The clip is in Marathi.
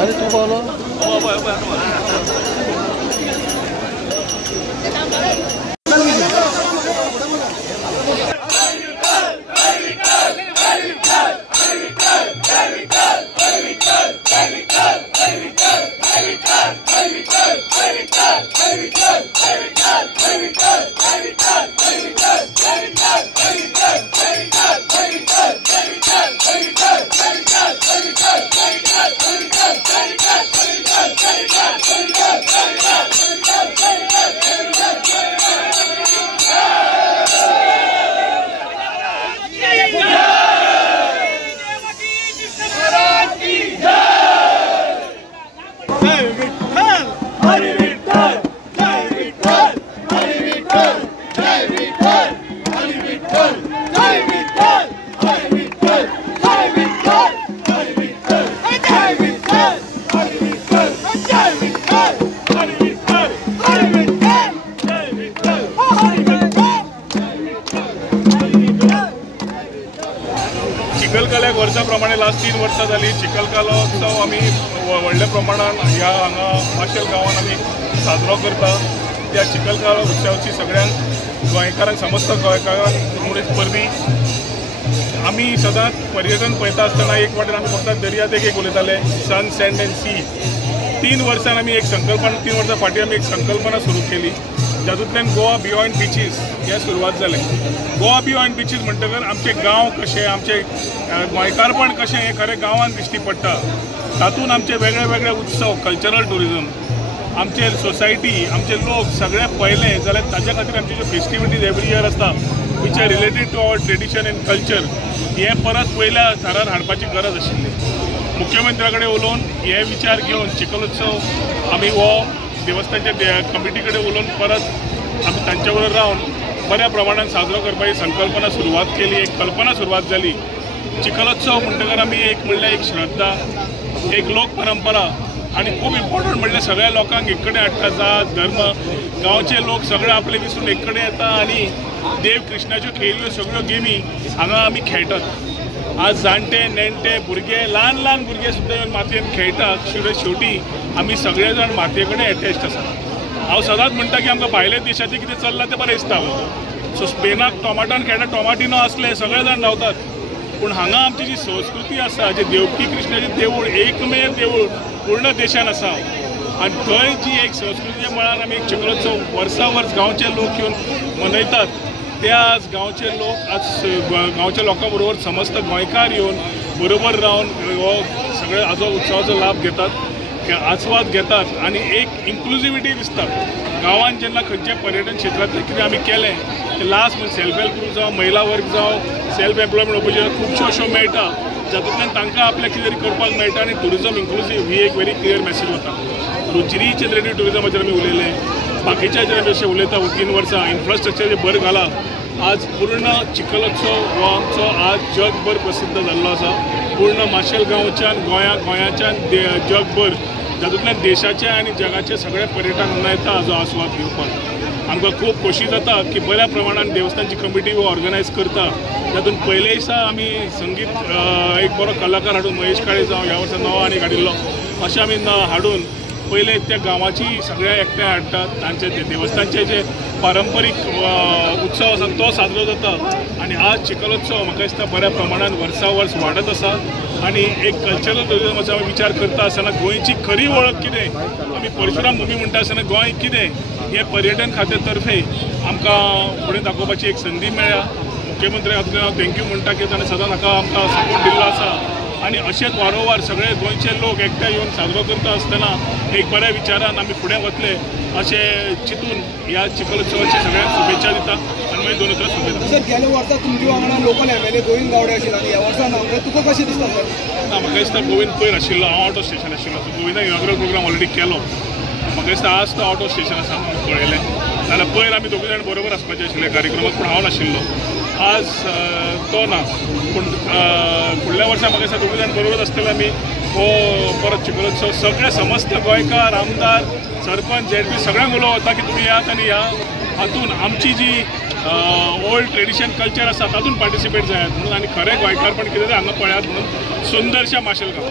अरे तू बोलो चिखलकाला एक वर्षाप्रमाणे लास्ट 3 वर्सां जाली चिखलकालो उत्सव आमी व्हडल्या प्रमाणात ह्या हांगा माशेल गांवांत आमी साजरो करता। त्या चिखलकालो उत्सवाची सगळ्यांक गोंयकारांक समस्त गोंयकारांक मुळेच परबी। आमी सदांच पर्यटन पळयता आसतना एक वाटेन आमी फक्त दर्यादेग एक उलयताले सन सँड एंड सी। 3 वर्सां आमी एक संकल्पना 3 वर्सां फाटीं आमी एक संकल्पना सुरू केली जातूंतल्यान गोवा बियॉन्ड बिचीस हे सुरवात जालें। गोवा बियॉन्ड बिचीस म्हणटकर आमचे गांव कशे आमचे गोंयकारपण कशें हें खरें गांवांत दिश्टी पडटा। तातूंत आमचे वेगळे वेगळे उत्सव कल्चरल टुरिजम आमचे सोसायटी आमचे लोक सगळे पळयले जाल्यार ताजे खातीर आमचे ज्यो फेस्टिविटीज एवरी इयर आसता which are related to our tradition and culture हे परत पयल्या थरार हाडपाची गरज आशिल्ली. मुख्यमंत्र्या कडेन उलोवन हे विचार घेवन चिखलोत्सव आमी हो देवस्थानच्या कमिटी कडेन उलोवन परत आमी तांचे बरोबर रावन बऱ्या प्रमाणात साजरो करपाची संकल्पना सुरवात केली. एक कल्पना सुरवात जाली. चिखलोत्सव म्हणटकर आमी एक म्हणल्यार एक श्रद्धा, एक लोक परंपरा आणि खूप इम्पॉर्टंट म्हणजे सगळ्या लोकांक एक कडेन हाडटा. जात धर्म गांवचे लोक सगळे आपले विसरून एक कडेन येता आणि देव कृष्णाच्यो खेळल्यो सगळ्यो गेमी हांगा आमी खेळटात. आज जाणटे नेणटे भुरगे ल्हान ल्हान भुरगे सुद्दां येवन मातयेन खेळटात. शेवटी आमी सगळे जाण मातये कडेन एटॅच्ड आसा. हांव सदांच म्हणटा की आमकां भायल्या देशाचें कितें चल्लां तें बरें दिसता. सो स्पेनाक टोमाटान खेळटा टोमाटिनो आसले सगळे जाण धांवतात. पूण हांगा आमची जी संस्कृती आसा जे देवकी कृष्णाचें देवूळ एकमेव देवूळ पूर्ण देशान आसा आनी थंय जी एक संस्कृतीच्या मळार आमी एक चिखलोत्सव वर्सा वर्स गांवचे लोक येवन मनयतात. ते आज गांवचे लोक आज गांवच्या लोकां बरोबर समस्त गोंयकार येवन बरोबर रावन हो सगळे हाजो उत्सवाचो लाभ घेतात, आस्वाद घेतात आणि एक इन्क्लुजिविटी दिसता. गांवांत जेन्ना खंयचे पर्यटन क्षेत्रांतलें कितें आमी केलें ते लास्ट म्हणजे सेल्फ हेल्प ग्रूप जावं महिला वर्ग जावं सेल्फ एम्प्लॉयमेंट ऑपॉर्च्युनिटी खुबश्यो अश्यो मेळटा जातूंतल्यान तांकां आपलें कितें तरी करपाक मेळटा आनी टुरिजम इन्क्लुजीव ही एक व्हेरी क्लियर मॅसेज वता. रुचीरी चंद्रेडी टुरिजमाचेर आमी उलयले, बाकीच्या हाचेर आमी अशें उलयता 3 वर्सां इन्फ्रास्ट्रक्चर भर घाला. आज पूर्ण चिखलोत्सव हो आमचो आज जगभर प्रसिद्ध जाल्लो आसा. पूर्ण माशेल गांवच्यान गोंयाच्यान जगभर जातूंतल्यान देशाचे आनी जगाचे सगळे पर्यटक हांगा येता हाजो आस्वाद घेवपाक. आमकां खूब खोशी जाता की बऱ्या प्रमाणान देवस्थानची कमिटी हो ऑर्गनायज करता. तातूंत पयले दिसा आमी संगीत एक बरो कलाकार हाडून महेश काळे जावं ह्या वर्सा नवो आनी हाडिल्लो अशें आमी हाडून पयले त्या गांवाची सगळ्या एकठांय हाडटात. तांचे देवस्थानचे जे पारंपारीक उत्सव आसा तो साजरो जाता आनी आज चिखलोत्सव म्हाका दिसता बऱ्या प्रमाणान वर्सा वर्स वाडत आसा. आनी एक कल्चरल टुरिजमाचो आमी विचार करता आसतना गोंयची खरी वळख कितें आमी परशुराम भुमी म्हणटा आसतना गोंय कितें हे पर्यटन खात्या तर्फे आमकां फुडें दाखोवपाची एक संदी मेळ्ळ्या. मुख्यमंत्री हातूंतल्यान हांव थँक्यू म्हणटा की ताणें सदांच हाका आमकां सपोर्ट दिल्लो आसा आनी अशेंच वारंवार सगळे गोंयचे लोक एकठांय येवन साजरो करता आसतना एक बऱ्या विचारान आमी फुडें वतले अशें चिंतून ह्या चिखलोत्सवाची सगळ्यांक शुभेच्छा दिता आनी मागीर 2 शुभेच्छा. सर गेल्या वर्सा तुमच्या वांगडा लोकल MLA गोविंद गावडे आशिल्लो आनी ह्या वर्सा ना तुका कशें दिसता सर? ना म्हाका दिसता गोविंद पयर आशिल्लो हांव आउट ऑफ स्टेशन आशिल्लो. सो गोविंदाक इनॉग्रल प्रोग्राम ऑलरेडी केलो. म्हाका दिसता आज तो आउट ऑफ स्टेशन आसा म्हाका कळयलें. जाल्यार पयर आमी दोगूय जाण बरोबर आसपाचे आशिल्ले कार्यक्रमाक पूण हांव नाशिल्लो. आज तो ना पूण फुडल्या वर्सा म्हाका दिसता दोगूय जाण बरोबर आसतले आमी हो परत चिखलोत्सव सगळे समस्त गोंयकार आमदार सरपंच ZP सगळ्यांक उलोवप वता की तुमी यात आनी ह्या हातून आमची जी ओल्ड ट्रेडिशन कल्चर आसा तातूंत पार्टिसिपेट जायात म्हणून आनी खरें गोंयकारपण कितें तें हांगा पळयात म्हणून सुंदरशा माशेल गांव.